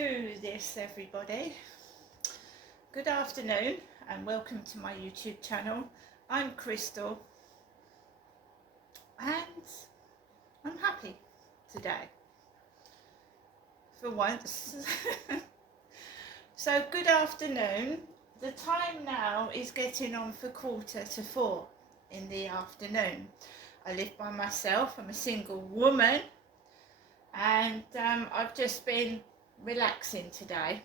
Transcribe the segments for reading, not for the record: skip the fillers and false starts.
do this, everybody. Good afternoon and welcome to my YouTube channel. I'm Crystal and I'm happy today for once. So good afternoon. The time now is getting on for 3:45 in the afternoon. I live by myself. I'm a single woman and I've just been relaxing today.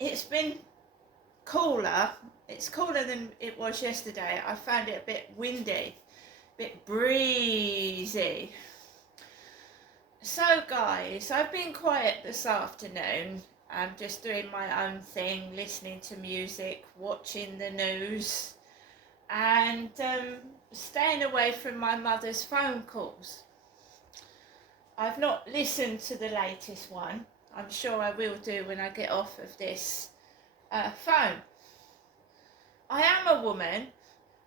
It's been cooler. It's cooler than it was yesterday. I found it a bit windy, a bit breezy. So guys, I've been quiet this afternoon. I'm just doing my own thing, listening to music, watching the news and staying away from my mother's phone calls. I've not listened to the latest one. I'm sure I will do when I get off of this phone. I am a woman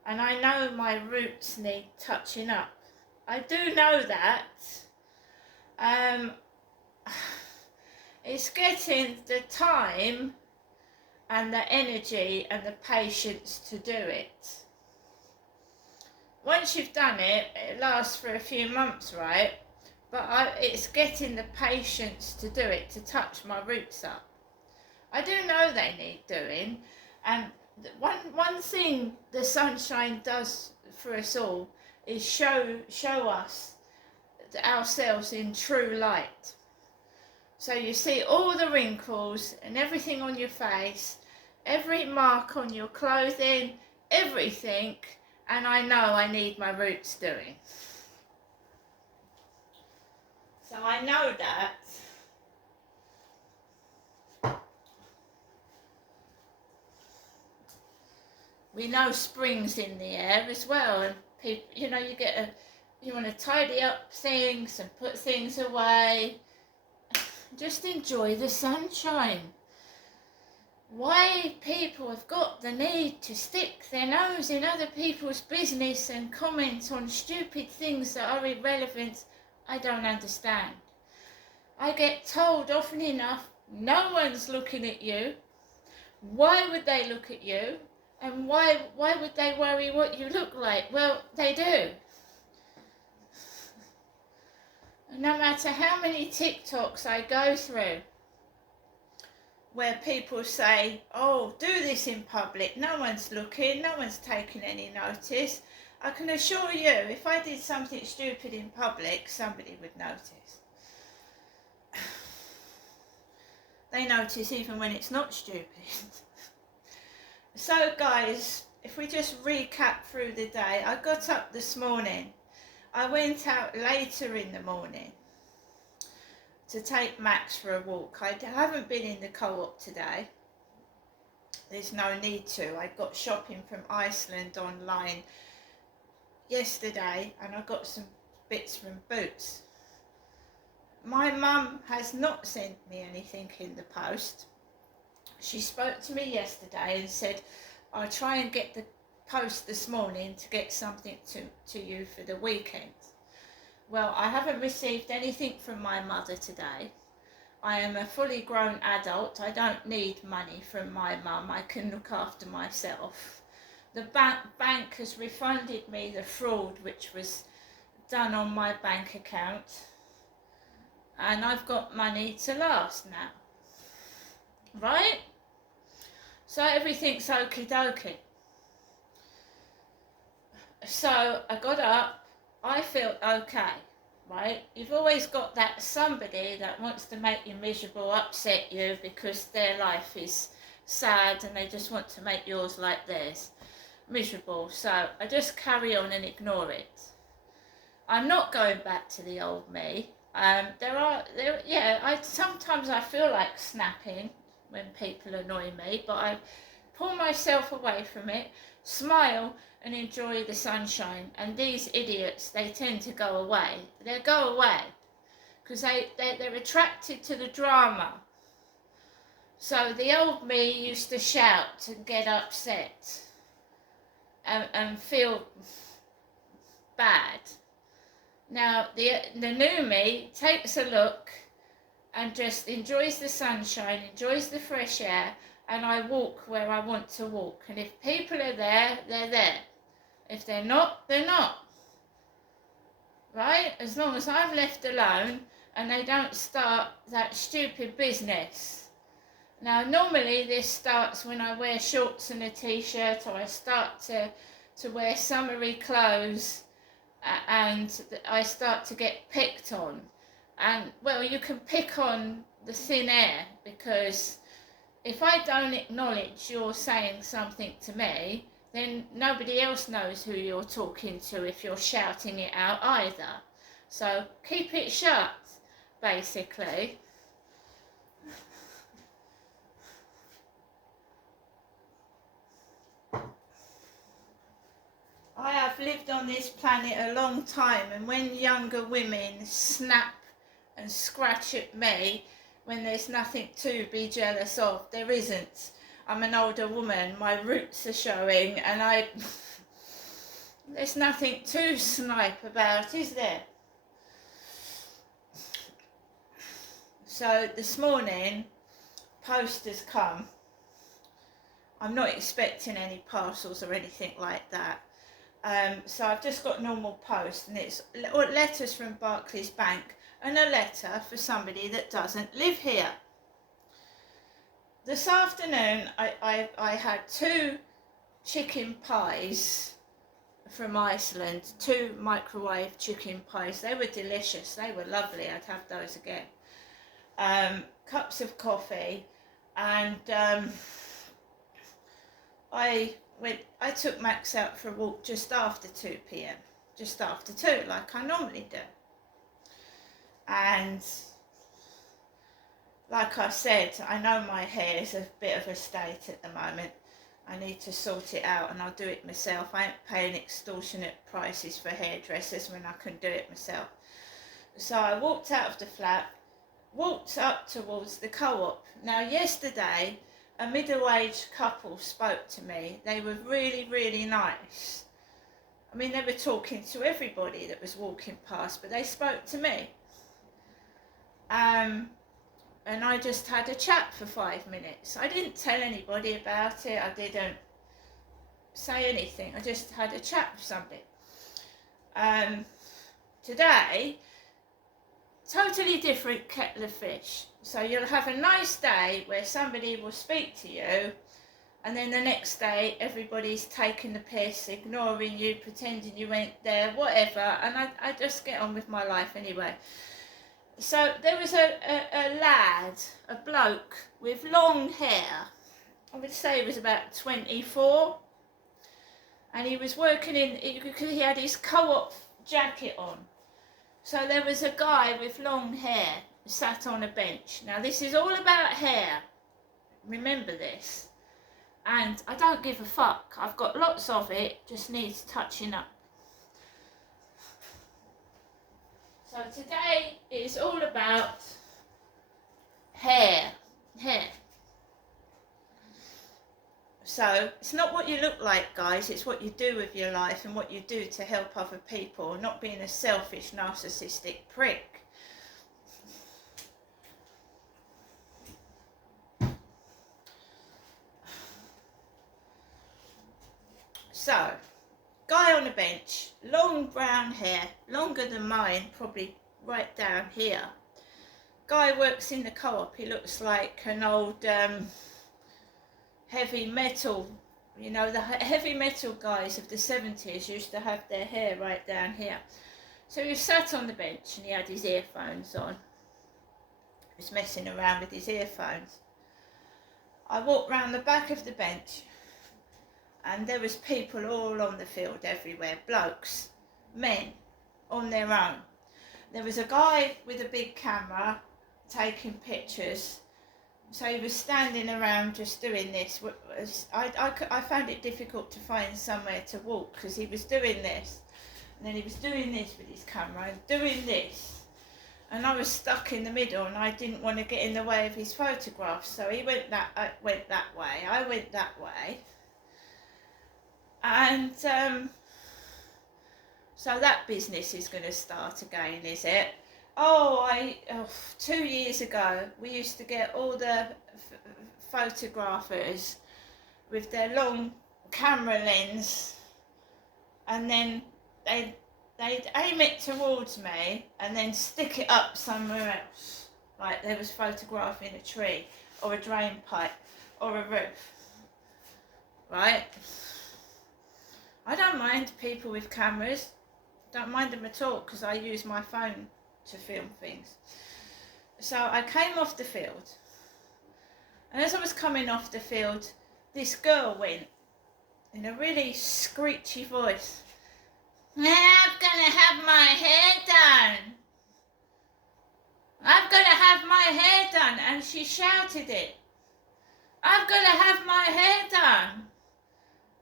and I know my roots need touching up. I do know that. It's getting the time and the energy and the patience to do it. Once you've done it, it lasts for a few months, right? But it's getting the patience to do it, to touch my roots up. I do know they need doing, and one thing the sunshine does for us all is show us ourselves in true light. So you see all the wrinkles and everything on your face, every mark on your clothing, everything, and I know I need my roots doing. So I know that. We know spring's in the air as well, and people, you know, you want to tidy up things and put things away. Just enjoy the sunshine. Why people have got the need to stick their nose in other people's business and comment on stupid things that are irrelevant, I don't understand. I get told often enough, no one's looking at you. Why would they look at you? And why would they worry what you look like? Well, they do. No matter how many TikToks I go through where people say, oh, do this in public, no one's looking, no one's taking any notice. I can assure you, if I did something stupid in public, somebody would notice. They notice even when it's not stupid. So guys, if we just recap through the day, I got up this morning. I went out later in the morning to take Max for a walk. I haven't been in the co-op today. There's no need to. I got shopping from Iceland online yesterday and I got some bits from Boots. My mum has not sent me anything in the post. She spoke to me yesterday and said, I'll try and get the post this morning to get something to you for the weekend. Well, I haven't received anything from my mother today. I am a fully grown adult. I don't need money from my mum. I can look after myself. The bank has refunded me the fraud which was done on my bank account. And I've got money to last now. Right? So everything's okie dokie. So I got up. I felt okay, right? You've always got that somebody that wants to make you miserable, upset you because their life is sad and they just want to make yours like theirs miserable. So I just carry on and ignore it. I'm not going back to the old me. Sometimes I feel like snapping when people annoy me, but I pull myself away from it, smile and enjoy the sunshine. And these idiots, they tend to go away. They go away because they're attracted to the drama. So the old me used to shout and get upset and feel bad. Now the new me takes a look and just enjoys the sunshine, enjoys the fresh air, and I walk where I want to walk. And if people are there, they're there. If they're not, they're not. Right? As long as I'm left alone and they don't start that stupid business. Now, normally this starts when I wear shorts and a t-shirt, or I start to wear summery clothes, and I start to get picked on. And, well, you can pick on the thin air, because if I don't acknowledge you're saying something to me, then nobody else knows who you're talking to if you're shouting it out either. So keep it shut, basically. I have lived on this planet a long time, and when younger women snap and scratch at me when there's nothing to be jealous of, there isn't. I'm an older woman, my roots are showing, and there's nothing to snipe about, is there? So this morning, post has come. I'm not expecting any parcels or anything like that. So I've just got normal post, and it's letters from Barclays Bank and a letter for somebody that doesn't live here. This afternoon I had 2 chicken pies from Iceland, 2 microwave chicken pies. They were delicious, they were lovely, I'd have those again. Cups of coffee, and I took Max out for a walk just after 2 p.m, just after 2, like I normally do. And like I said, I know my hair is a bit of a state at the moment. I need to sort it out, and I'll do it myself. I ain't paying extortionate prices for hairdressers when I can do it myself. So I walked out of the flat, walked up towards the co-op. Now yesterday, a middle-aged couple spoke to me. They were really, really nice. I mean, they were talking to everybody that was walking past, but they spoke to me. And I just had a chat for 5 minutes. I didn't tell anybody about it. I didn't say anything. I just had a chat with somebody. Today, totally different kettle of fish. So you'll have a nice day where somebody will speak to you, and then the next day everybody's taking the piss, ignoring you, pretending you ain't there, whatever, and I just get on with my life anyway. So there was a lad, a bloke with long hair. I would say he was about 24, and he was working he had his co-op jacket on. So there was a guy with long hair sat on a bench. Now this is all about hair, remember this, and I don't give a fuck. I've got lots of it, just needs touching up. So today is all about hair. So it's not what you look like, guys, it's what you do with your life and what you do to help other people, not being a selfish, narcissistic prick. So, guy on a bench, long brown hair, longer than mine, probably right down here. Guy works in the co-op. He looks like an old heavy metal, you know, the heavy metal guys of the 70s used to have their hair right down here. So he was sat on the bench and he had his earphones on. He was messing around with his earphones. I walked round the back of the bench, and there was people all on the field everywhere, blokes, men, on their own. There was a guy with a big camera taking pictures, so he was standing around just doing this. I found it difficult to find somewhere to walk because he was doing this, and then he was doing this with his camera and doing this, and I was stuck in the middle, and I didn't want to get in the way of his photographs, so he went that way, I went that way. And so that business is going to start again, is it? Oh, 2 years ago, we used to get all the photographers with their long camera lens, and then they'd aim it towards me and then stick it up somewhere else. Like they was photographing a tree or a drain pipe or a roof. Right? I don't mind people with cameras. Don't mind them at all, because I use my phone to film things. So I came off the field, and as I was coming off the field, this girl went in a really screechy voice, "I'm gonna have my hair done. I'm gonna have my hair done," and she shouted it. "I'm gonna have my hair done,"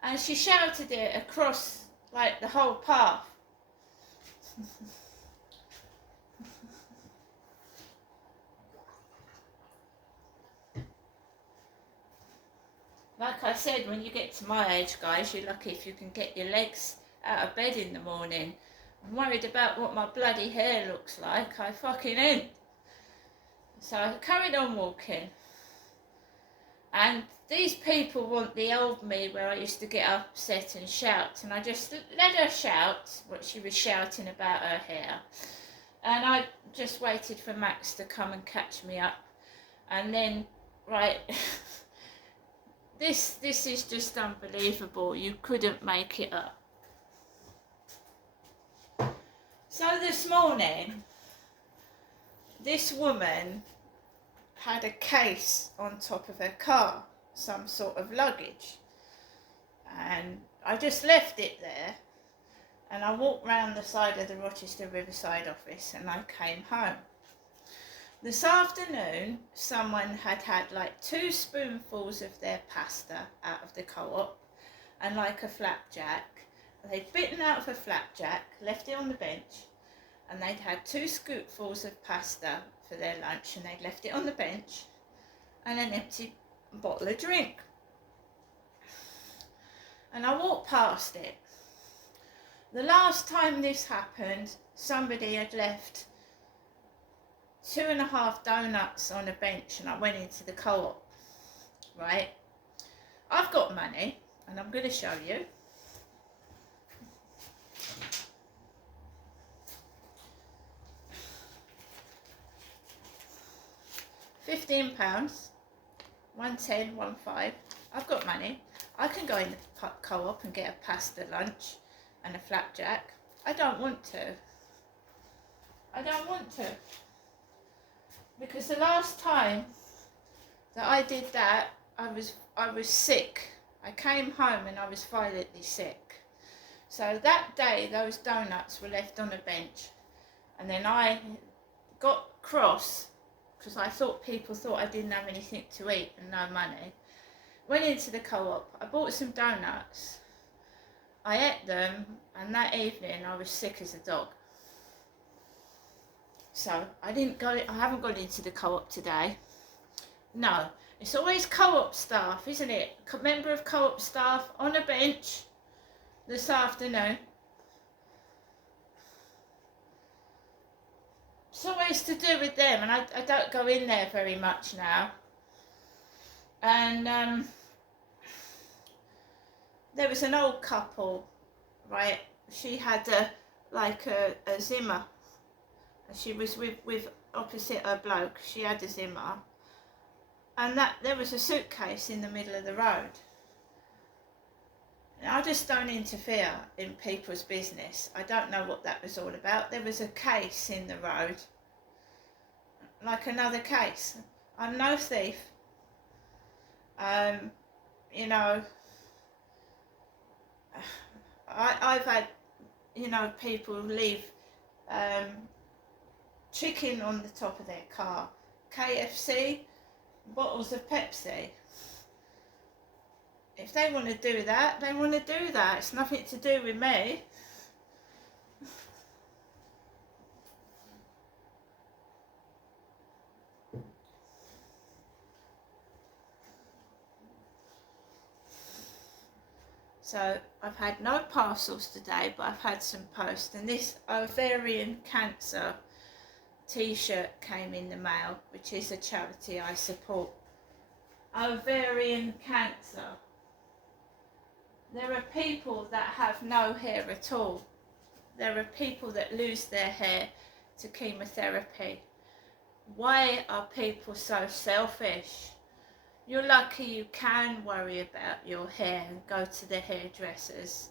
and she shouted it across like the whole path. Like I said, when you get to my age, guys, you're lucky if you can get your legs out of bed in the morning. I'm worried about what my bloody hair looks like. I fucking ain't. So I carried on walking. And these people want the old me where I used to get upset and shout. And I just let her shout what she was shouting about her hair. And I just waited for Max to come and catch me up. And then, right... This is just unbelievable. You couldn't make it up. So this morning, this woman had a case on top of her car, some sort of luggage. And I just left it there, and I walked round the side of the Rochester Riverside office, and I came home. This afternoon, someone had like 2 spoonfuls of their pasta out of the co-op and like a flapjack. They'd bitten out of a flapjack, left it on the bench, and they'd had 2 scoopfuls of pasta for their lunch, and they'd left it on the bench, and an empty bottle of drink. And I walked past it. The last time this happened, somebody had left 2.5 donuts on a bench, and I went into the co-op, right? I've got money, and I'm going to show you. £15, 110, 15. I've got money. I can go in the co-op and get a pasta lunch and a flapjack. I don't want to. I don't want to. Because the last time that I did that, I was sick. I came home and I was violently sick. So that day, those donuts were left on a bench, and then I got cross because I thought people thought I didn't have anything to eat and no money. Went into the co-op. I bought some donuts. I ate them, and that evening I was sick as a dog. So I haven't gone into the co-op today. No, it's always co-op staff, isn't it? A member of co-op staff on a bench this afternoon. It's always to do with them, and I don't go in there very much now. And there was an old couple, right? She had a Zimmer. She was with opposite her bloke. She had a Zimmer, and that there was a suitcase in the middle of the road. Now, I just don't interfere in people's business. I don't know what that was all about. There was a case in the road, like another case. I'm no thief. You know, I've had, people leave chicken on the top of their car, KFC, bottles of Pepsi. If they want to do that, they want to do that. It's nothing to do with me. So I've had no parcels today, but I've had some post, and this ovarian cancer t-shirt came in the mail, which is a charity I support. Ovarian cancer. There are people that have no hair at all. There are people that lose their hair to chemotherapy. Why are people so selfish? You're lucky you can worry about your hair and go to the hairdressers.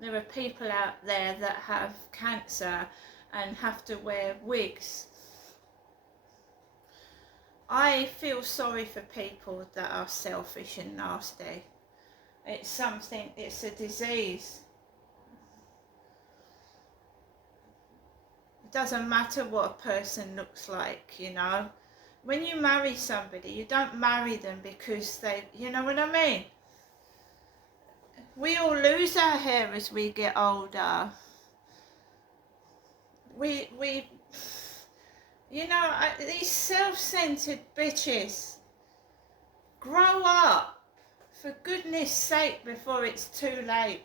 There are people out there that have cancer and have to wear wigs. I feel sorry for people that are selfish and nasty. It's a disease. It doesn't matter what a person looks like, you know. When you marry somebody, you don't marry them because you know what I mean? We all lose our hair as we get older. You know, these self-centered bitches, grow up, for goodness sake, before it's too late.